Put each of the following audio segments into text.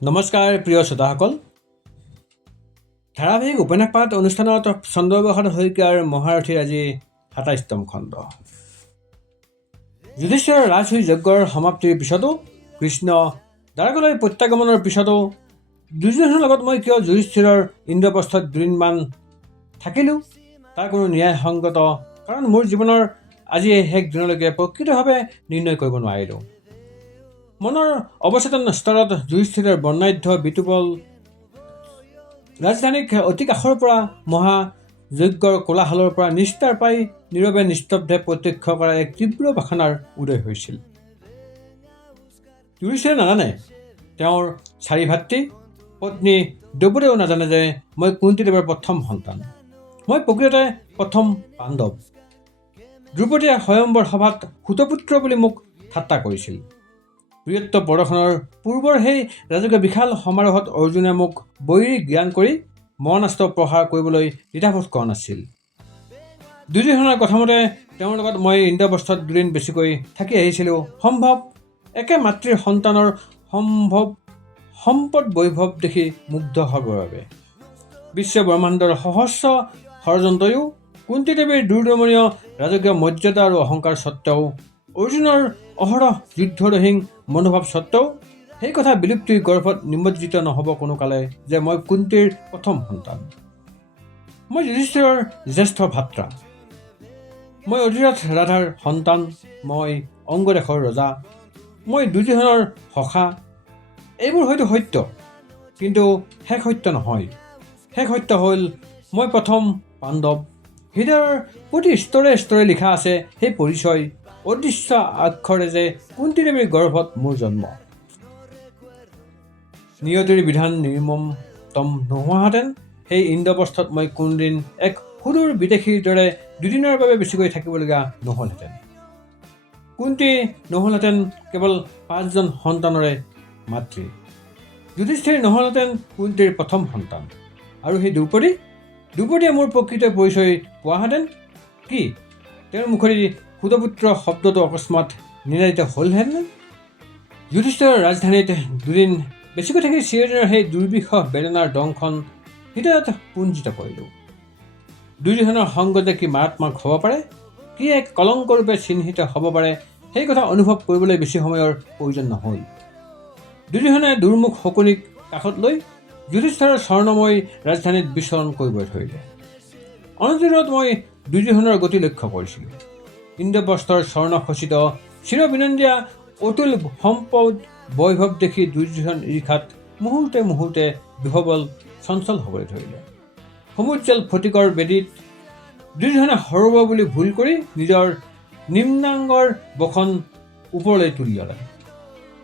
নমস্কাৰ প্ৰিয় শ্ৰোতাসকল। ধাৰাবাহিক উপন্যাস পাঠ অনুষ্ঠানত চন্দ্ৰপ্ৰসাদ শইকীয়াৰ মহাৰথীৰ আজি ২৭তম খণ্ড। যুধিষ্ঠিৰৰ ৰাজসূয় যজ্ঞৰ সমাপ্তিৰ পিছতো কৃষ্ণ দ্বাৰকালৈ প্ৰত্যাগমনৰ পিছতো দুৰ্যোধনৰ লগত মই কিয় যুধিষ্ঠিৰৰ ইন্দ্ৰপ্ৰস্থত দুদিনমান থাকিলোঁ তাৰ কোনো ন্যায়সংগত কাৰণ মোৰ জীৱনৰ আজি শেষ দিনলৈকে প্ৰকৃতভাৱে নিৰ্ণয় কৰিব নোৱাৰিলোঁ। মনৰ অৱচেতন স্তৰত যুধিষ্ঠিৰৰ বৰ্ণাঢ্য বিতোপল ৰাজধানীক অতি কাষৰ পৰা মহাযজ্ঞৰ কোলাহলৰ পৰা নিস্তাৰ পাই নীৰৱে নিস্তব্ধে প্ৰত্যক্ষ কৰা এক তীব্ৰ বাসনাৰ উদয় হৈছিল। যুধিষ্ঠিৰে নাজানে, তেওঁৰ 4 ভাতৃ পত্নী দ্ৰৌপদীয়েও নাজানে যে মই কুন্তীদেৱৰ প্ৰথম সন্তান। মই প্ৰকৃততে প্ৰথম পাণ্ডৱ। দ্ৰৌপদীয়ে স্বয়ম্বৰ সভাত সুতপুত্ৰ বুলি মোক ঠাট্টা কৰিছিল। বীৰত্ব প্ৰদৰ্শনৰ পূৰ্বৰ সেই ৰাজকীয় বিশাল সমাৰোহত অৰ্জুনে মোক বৈৰী জ্ঞান কৰি মৰণাস্ত্ৰ প্ৰহাৰ কৰিবলৈ দ্বিধাবোধ কৰা নাছিল। দুৰ্যোধনৰ কথামতে তেওঁৰ লগত মই ইন্দ্ৰপ্ৰস্থত দুদিন বেছিকৈ থাকি আহিছিলোঁ সম্ভৱ একে মাতৃৰ সন্তানৰ সম্পদ বৈভৱ দেখি মুগ্ধ হ'বৰ বাবে। বিশ্ব ব্ৰহ্মাণ্ডৰ সহস্ৰ ষড়যন্ত্ৰয়ো কুন্তীদেৱীৰ দুৰ্দমনীয় ৰাজকীয় মৰ্যাদা আৰু অহংকাৰ স্বত্তেও অৰ্জুনৰ অহৰহ যুদ্ধৰহিং মনোভাৱ স্বত্তেও সেই কথা বিলুপ্তিৰ গৰ্ভত নিমজ্জিত নহ'ব কোনো কালে যে মই কুন্তীৰ প্ৰথম সন্তান। মই যুধিষ্ঠিৰৰ জ্যেষ্ঠ ভাতৃ। মই অধিৰথ ৰাধাৰ সন্তান। মই অংগদেশৰ ৰজা। মই দুৰ্যোধনৰ সখা। এইবোৰ হয়তো সত্য, কিন্তু শেষ সত্য নহয়। শেষ সত্য হ'ল মই প্ৰথম পাণ্ডৱ। হৃদয়ৰ প্ৰতি স্তৰে স্তৰে লিখা আছে সেই পৰিচয় অদৃশ্য আক্ষৰে যে কুন্তীদেৱীৰ গৰ্ভত মোৰ জন্ম। নিয়তিৰ বিধান নিৰ্মমতম নোহোৱাহেঁতেন সেই ইন্দ্ৰপ্ৰস্থত মই কোনদিন এক সুদূৰ বিদেশীৰ দৰে দুদিনৰ বাবে বেছিকৈ থাকিবলগীয়া নহ'লহেঁতেন। কুন্তী নহ'লহেঁতেন কেৱল 5জন সন্তানৰে মাতৃ। যুধিষ্ঠিৰ নহ'লহেঁতেন কুন্তীৰ প্ৰথম সন্তান। আৰু সেই দ্ৰৌপদীয়ে মোৰ প্ৰকৃত পৰিচয় পোৱাহেঁতেন কি তেওঁৰ মুখেদি সুতপুত্ৰ শব্দটো অকস্মাত নিনাদিত হ'লহেঁতেন। যুধিষ্ঠিৰৰ ৰাজধানীত দুদিন বেছিকৈ থাকি চিৰদিনৰ সেই দুৰ্বিষহ বেদনাৰ দংখন হৃদয়ত পুঞ্জিত কৰিলোঁ। দুৰ্যোধনৰ সংগ যে কি মাৰাত্মক হ'ব পাৰে, কি এক কলংকৰূপে চিহ্নিত হ'ব পাৰে সেই কথা অনুভৱ কৰিবলৈ বেছি সময়ৰ প্ৰয়োজন নহ'ল। দুৰ্যোধনে দুৰ্মুখ শকুনিক কাষত লৈ যুধিষ্ঠিৰৰ স্বৰ্ণময় ৰাজধানীত বিচৰণ কৰিবলৈ ধৰিলে। অনতিদূৰত মই দুৰ্যোধনৰ গতি লক্ষ্য কৰিছিলোঁ। ইন্দ্ৰপ্ৰস্থৰ স্বৰ্ণখচিত চিৰবিনন্দীয়া অতুল সম্পদ বৈভৱ দেখি দুৰ্যোধন ঈৰ্ষাত মুহূৰ্তে বিহবল চঞ্চল হ'বলৈ ধৰিলে। সমুজ্জ্বল ফটিকৰ বেদীত দুৰ্যোধনে সৰব বুলি ভুল কৰি নিজৰ নিম্নাংগৰ বখন ওপৰলৈ তুলি ল'লে।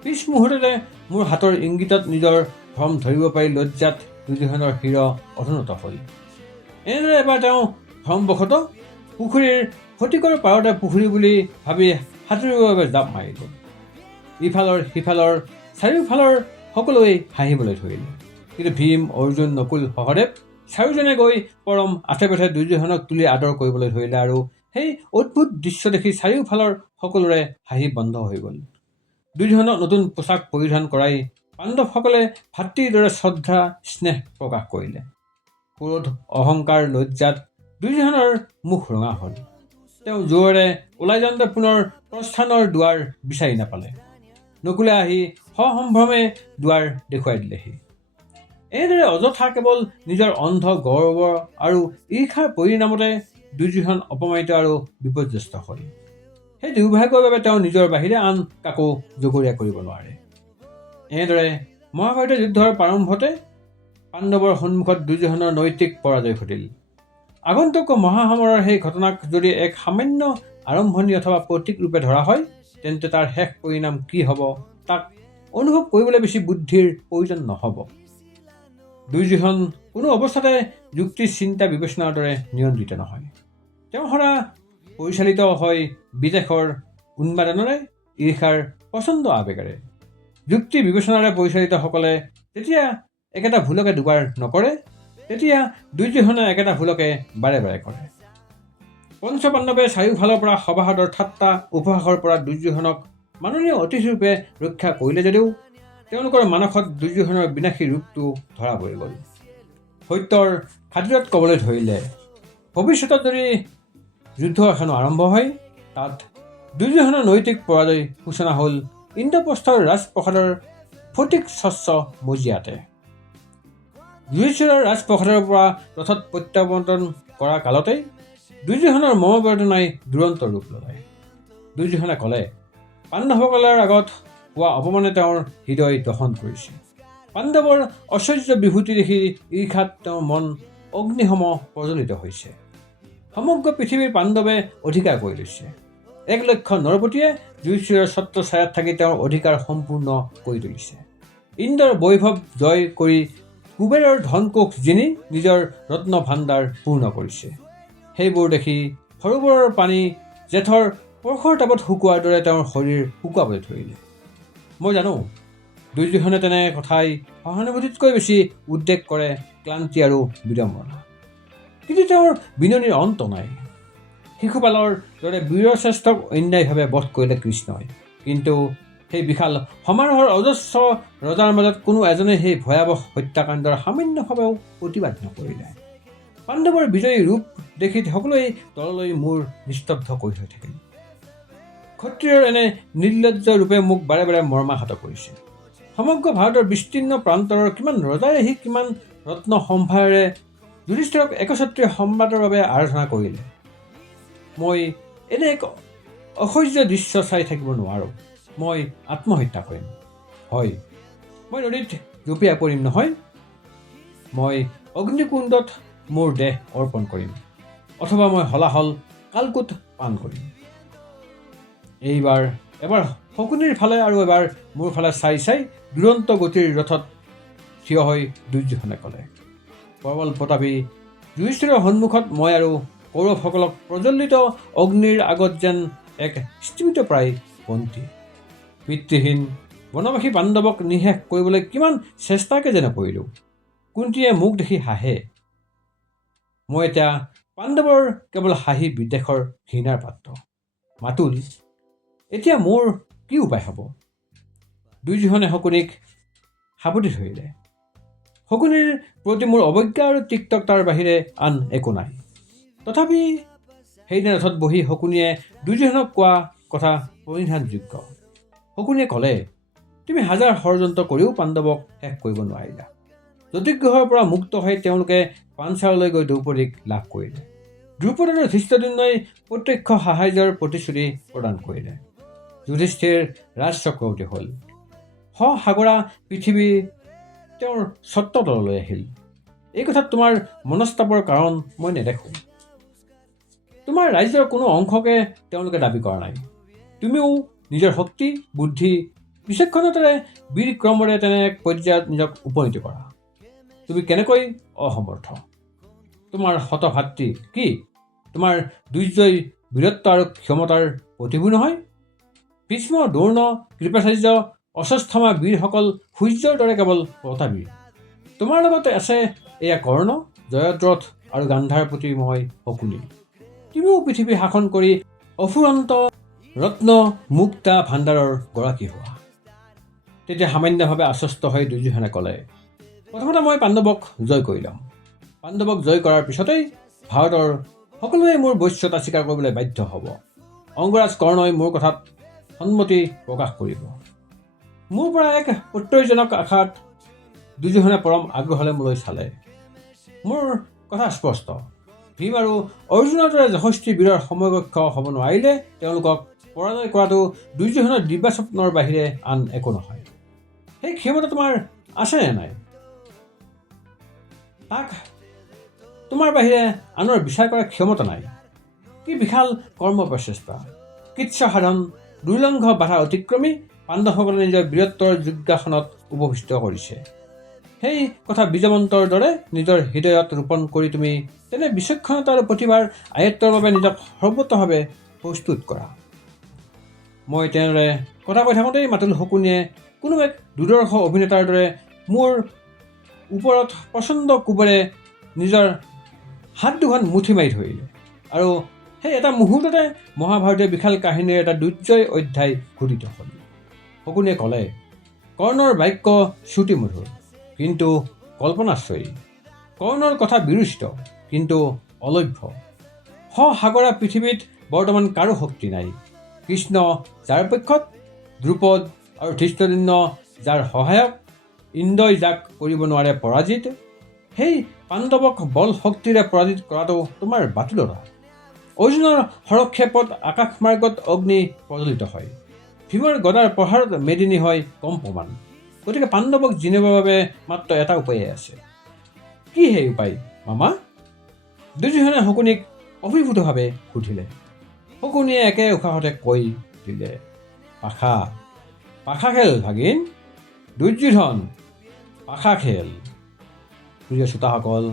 পিছ মুহূৰ্ততে মোৰ হাতৰ ইংগিতত নিজৰ ভ্ৰম ধৰিব পাৰি লজ্জাত দুৰ্যোধনৰ শিৰ অধুনত হ'ল। এনেদৰে এবাৰ তেওঁ ভ্ৰমবশতঃ পুখুৰীৰ ফটিকৰ পাৰতে পুখুৰী বুলি ভাবি সাঁতুৰিবৰ বাবে জাপ মাৰিলে। ইফালৰ সিফালৰ চাৰিওফালৰ সকলোৱে হাঁহিবলৈ ধৰিলে। কিন্তু ভীম, অৰ্জুন, নকুল, সহদেৱ চাৰিওজনে গৈ পৰম আথেপথে দুৰ্যোধনক তুলি আদৰ কৰিবলৈ ধৰিলে আৰু সেই অদ্ভুত দৃশ্য দেখি চাৰিওফালৰ সকলোৰে হাঁহি বন্ধ হৈ গ'ল। দুৰ্যোধনক নতুন পোছাক পৰিধান কৰাই পাণ্ডৱসকলে ভাতৃৰ দৰে শ্ৰদ্ধা স্নেহ প্ৰকাশ কৰিলে। ক্ৰোধ, অহংকাৰ, লজ্জাত দুৰ্যোধনৰ মুখ ৰঙা হ'ল। তেওঁ জোৰেৰে ওলাই যাওঁতে পুনৰ প্ৰস্থানৰ দুৱাৰ বিচাৰি নাপালে। নকুলে আহি সসম্ভ্ৰমে দুৱাৰ দেখুৱাই দিলেহি। এনেদৰে অযথা কেৱল নিজৰ অন্ধ গৰ্ব আৰু ঈৰ্ষাৰ পৰিণামতে দুৰ্যোধন অপমানিত আৰু বিপৰ্যস্ত হ'ল। সেই দুৰ্ভাগ্যৰ বাবে তেওঁ নিজৰ বাহিৰে আন কাকো জগৰীয়া কৰিব নোৱাৰে। এনেদৰে মহাভাৰত যুদ্ধৰ প্ৰাৰম্ভতে পাণ্ডৱৰ সন্মুখত দুৰ্যোধনৰ নৈতিক পৰাজয় ঘটিল। আগন্তুক মহাসমৰৰ সেই ঘটনাক যদি এক সামান্য আৰম্ভণি অথবা প্ৰতীক ৰূপে ধৰা হয়, তেন্তে তাৰ শেষ পৰিণাম কি হ'ব তাক অনুভৱ কৰিবলৈ বেছি বুদ্ধিৰ প্ৰয়োজন নহ'ব। দুৰ্যোধন কোনো অৱস্থাতে যুক্তি চিন্তা বিবেচনাৰ দৰে নিয়ন্ত্ৰিত নহয়। তেওঁ সদা পৰিচালিত হয় বিদ্বেষৰ উন্মাদনেৰে, ঈৰ্ষাৰ প্ৰচণ্ড আৱেগেৰে। যুক্তি বিবেচনাৰে পৰিচালিতসকলে যেতিয়া একেটা ভুলকে দুবাৰ নকৰে, তেতিয়া দুৰ্যোধনে একেটা ভুলকে বাৰে বাৰে কৰে। পঞ্চপাণ্ডৱে চাৰিওফালৰ পৰা সভাসদৰ ঠাট্টা উপহাসৰ পৰা দুৰ্যোধনক মাননীয় অতিথিৰূপে ৰক্ষা কৰিলে যদিও তেওঁলোকৰ মানসত দুৰ্যোধনৰ বিনাশী ৰূপটো ধৰা পৰি গ'ল। সত্যৰ খাতিৰত ক'বলৈ ধৰিলে, ভৱিষ্যতত যদি যুদ্ধ এখন আৰম্ভ হয়, তাত দুৰ্যোধনৰ নৈতিক পৰাজয় সূচনা হ'ল ইন্দ্ৰপ্ৰস্থৰ ৰাজপ্ৰসাদৰ ফটিক স্বচ্ছ মজিয়াতে। যুধিষ্ঠিৰৰ ৰাজপ্ৰসাদৰ পৰা ৰথত প্ৰত্যাৱৰ্তন কৰা কালতেই দুৰ্যোধনৰ মনোবেদনাই দুৰন্ত ৰূপ ল'লে। দুৰ্যোধনে ক'লে, পাণ্ডৱসকলৰ আগত হোৱা অপমানে তেওঁৰ হৃদয় দহন কৰিছে। পাণ্ডৱৰ ঐশ্বৰ্য বিভূতি দেখি ঈৰ্ষাত তেওঁৰ মন অগ্নিসম প্ৰজ্বলিত হৈছে। সমগ্ৰ পৃথিৱীৰ পাণ্ডৱে অধিকাৰ কৰি লৈছে। 1,00,000 নৰপতিয়ে যুধিষ্ঠিৰৰ ছত্ৰ ছায়াত থাকি তেওঁৰ অধিকাৰ সম্পূৰ্ণ কৰি তুলিছে। ইন্দ্ৰৰ বৈভৱ জয় কৰি কুবেৰৰ ধনকোষ জিনি নিজৰ ৰত্ন ভাণ্ডাৰ পূৰ্ণ কৰিছে। সেইবোৰ দেখি সৰোবৰৰ পানী জেঠৰ পৰশৰ তাপত শুকোৱাৰ দৰে তেওঁৰ শৰীৰ শুকুৱাবলৈ ধৰিলে। মই জানো, দুৰ্যোধনে তেনে কথাই সহানুভূতিতকৈ বেছি উদ্বেগ কৰে ক্লান্তি আৰু বিড়ম্বনা। কিন্তু তেওঁৰ বিননিৰ অন্ত নাই। শিশুপালৰ দৰে বীৰশ্ৰেষ্ঠক অন্যায়ভাৱে বধ কৰিলে কৃষ্ণই, কিন্তু সেই বিশাল সমাৰোহৰ অজস্ৰ ৰজাৰ মাজত কোনো এজনে সেই ভয়াৱহ হত্যাকাণ্ডৰ সামান্যভাৱেও প্ৰতিবাদ নকৰিলে। পাণ্ডৱৰ বিজয়ী ৰূপ দেখি সকলোৱে তললৈ মূৰ নিস্তব্ধ কৰি হৈ থাকিল। ক্ষত্ৰিয়ৰ এনে নিৰ্লজ্জ ৰূপে মোক বাৰে বাৰে মৰ্মাহত কৰিছে। সমগ্ৰ ভাৰতৰ বিস্তীৰ্ণ প্ৰান্তৰৰ কিমান ৰজাই আহি কিমান ৰত্ন সম্ভাৰেৰে যুধিষ্ঠিৰক একছত্ৰীয় সম্বাদৰ বাবে আৰাধনা কৰিলে। মই এনে এক অসহ্য দৃশ্য চাই থাকিব নোৱাৰোঁ। মই আত্মহত্যা কৰিম। হয়, মই নদীত জঁপিয়াই পৰিম নহয়, মই অগ্নিকুণ্ডত মোৰ দেহ অৰ্পণ কৰিম, অথবা মই হলাহল কালকুট পান কৰিম। এবাৰ শকুনিৰ ফালে আৰু এবাৰ মোৰ ফালে চাই চাই দুৰন্ত গতিৰ ৰথত থিয় হৈ দুৰ্যোধনে ক'লে, প্ৰবল প্ৰতাপী যুধিষ্ঠিৰৰ সন্মুখত মই আৰু কৌৰৱসকলক প্ৰজ্বলিত অগ্নিৰ আগত যেন এক স্তিমিতপ্ৰায় বন্তি। পিতৃহীন বনবাসী পাণ্ডৱক নিঃশেষ কৰিবলৈ কিমান চেষ্টাকে যেন কৰিলোঁ। কুন্তীয়ে মোক দেখি হাঁহে। মই এতিয়া পাণ্ডৱৰ কেৱল হাঁহি বিদ্বেষৰ ঘৃণাৰ পাত্ৰ। মাতুল, এতিয়া মোৰ কি উপায় হ'ব? দুৰ্যোধনে শকুনিক সাবটি ধৰিলে। শকুনিৰ প্ৰতি মোৰ অৱজ্ঞা আৰু তিক্ততাৰ বাহিৰে আন একো নাই। তথাপি সেইদিনা ৰথত বহি শকুনিয়ে দুৰ্যোধনক কোৱা কথা পৰিধানযোগ্য। শকুনিয়ে ক'লে, তুমি হাজাৰ ষড়যন্ত্ৰ কৰিও পাণ্ডৱক শেষ কৰিব নোৱাৰিলা। যতিগৃহৰ পৰা মুক্ত হৈ তেওঁলোকে পাঞ্চাললৈ গৈ দ্ৰৌপদীক লাভ কৰিলে। দ্ৰুপদ আৰু ধৃষ্টদ্যুম্নই প্ৰত্যক্ষ সাহায্যৰ প্ৰতিশ্ৰুতি প্ৰদান কৰিলে। যুধিষ্ঠিৰ ৰাজচক্ৰৱৰ্তী হ'ল। সাগৰা পৃথিৱী তেওঁৰ ছত্ৰতললৈ আহিল। এই কথাত তোমাৰ মনস্তাপৰ কাৰণ মই নেদেখোঁ। তোমাৰ ৰাজ্যৰ কোনো অংশকে তেওঁলোকে দাবী কৰা নাই। তুমিও নিজৰ শক্তি, বুদ্ধি, বিচক্ষণতাৰে বীৰক্ৰমৰে তেনে এক পৰ্যায়ত নিজক উপনীত কৰা। তুমি কেনেকৈ অসমৰ্থ? তোমাৰ হতভাতৃ কি তোমাৰ দুৰ্জয় বীৰত্ব আৰু ক্ষমতাৰ প্ৰতিভূ নহয়? ভীষ্ম, দ্ৰোণ, কৃপাচাৰ্য, অশ্বত্থামা বীৰসকল সূৰ্যৰ দৰে কেৱল প্ৰতাপী। তোমাৰ লগত আছে এয়া কৰ্ণ, জয়দ্ৰথ আৰু গান্ধাৰপতি মই শকুনি। তুমিও পৃথিৱী শাসন কৰি অফুৰন্ত ৰত্ন মুক্তা ভাণ্ডাৰৰ গৰাকী হোৱা। তেতিয়া সামান্যভাৱে আশ্বস্ত হৈ দুৰ্যোধনে ক'লে, প্ৰথমতে মই পাণ্ডৱক জয় কৰি ল'ম। পাণ্ডৱক জয় কৰাৰ পিছতেই ভাৰতৰ সকলোৱে মোৰ বশ্যতা স্বীকাৰ কৰিবলৈ বাধ্য হ'ব। অংগৰাজ কৰ্ণই মোৰ কথাত সন্মতি প্ৰকাশ কৰিব। মোৰ পৰা এক প্ৰত্যয়জনক আশাত দুৰ্যোধনে পৰম আগ্ৰহেৰে মোলৈ চালে। মোৰ কথা স্পষ্ট। ভীম আৰু অৰ্জুনৰ দৰে যশস্বী বীৰৰ সমকক্ষ হ'ব নোৱাৰিলে তেওঁলোকক পৰাজয় কৰাটো দুৰ্যোধনৰ দিব্যাস্বপ্নৰ বাহিৰে আন একো নহয়। সেই ক্ষমতা তোমাৰ আছে নে নাই? তাক তোমাৰ বাহিৰে আনৰ বিচাৰ কৰাৰ ক্ষমতা নাই। কি বিশাল কৰ্ম প্ৰচেষ্টা, কৃচ্ছ সাধন, দুৰ্লংঘ বাধা অতিক্ৰমী পাণ্ডৱসকলে নিজৰ বীৰত্বৰ যোগ্যাসনত উপবিষ্ট কৰিছে। সেই কথা বীজমন্তৰ দৰে নিজৰ হৃদয়ত ৰোপণ কৰি তুমি তেনে বিচক্ষণতা আৰু প্ৰতিভাৰ আয়ত্তৰ বাবে নিজক সৰ্বতভাৱে প্ৰস্তুত কৰা। মই তেনেদৰে কথা কৈ থাকোঁতেই মাতুল শকুনিয়ে কোনো এক দুৰ্দৰ্শ অভিনেতাৰ দৰে মোৰ ওপৰত প্ৰচণ্ড কোবেৰে নিজৰ হাত দুখন মুঠি মাৰি ধৰিলে আৰু সেই এটা মুহূৰ্ততে মহাভাৰতীয় বিশাল কাহিনীৰ এটা দুৰ্জয় অধ্যায় ঘটিত হ'ল। শকুনিয়ে ক'লে, কৰ্ণৰ বাক্য শ্ৰুতিমধুৰ কিন্তু কল্পনাশ্ৰয়ী। কৰ্ণৰ কথা বিৰোচিত কিন্তু অলভ্য। সাগৰা পৃথিৱীত বৰ্তমান কাৰো শক্তি নাই। কৃষ্ণ যাৰ পক্ষত, দ্ৰুপদ আৰু ধৃষ্টদ্যুম্ন যাৰ সহায়ক, ইন্দ্ৰই যাক কৰিব নোৱাৰে পৰাজিত, সেই পাণ্ডৱক বল শক্তিৰে পৰাজিত কৰাটো তোমাৰ বাতুলতা। অৰ্জুনৰ হৰক্ষেপত আকাশমাৰ্গত অগ্নি প্ৰজ্বলিত হয়। ভীমৰ গদাৰ প্ৰহাৰত মেদিনী হয় কম্পমান। গতিকে পাণ্ডৱক জিনিবৰ বাবে মাত্ৰ এটা উপায়েই আছে। কি সেই উপায় মামা? দুৰ্যোধনে শকুনিক অভিভূতভাৱে সুধিলে। শকুনিয়ে একে উশাহতে কৈ দিলে, পাশা। পাশা খেল ভাগিন। দুৰ্যোধন, পাশা খেল। প্ৰিয় শ্ৰোতাসকল,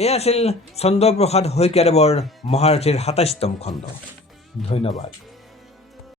এয়া আছিল চন্দ্ৰপ্ৰসাদ শইকীয়াদেৱৰ মহাৰথীৰ ২৭তম খণ্ড। ধন্যবাদ।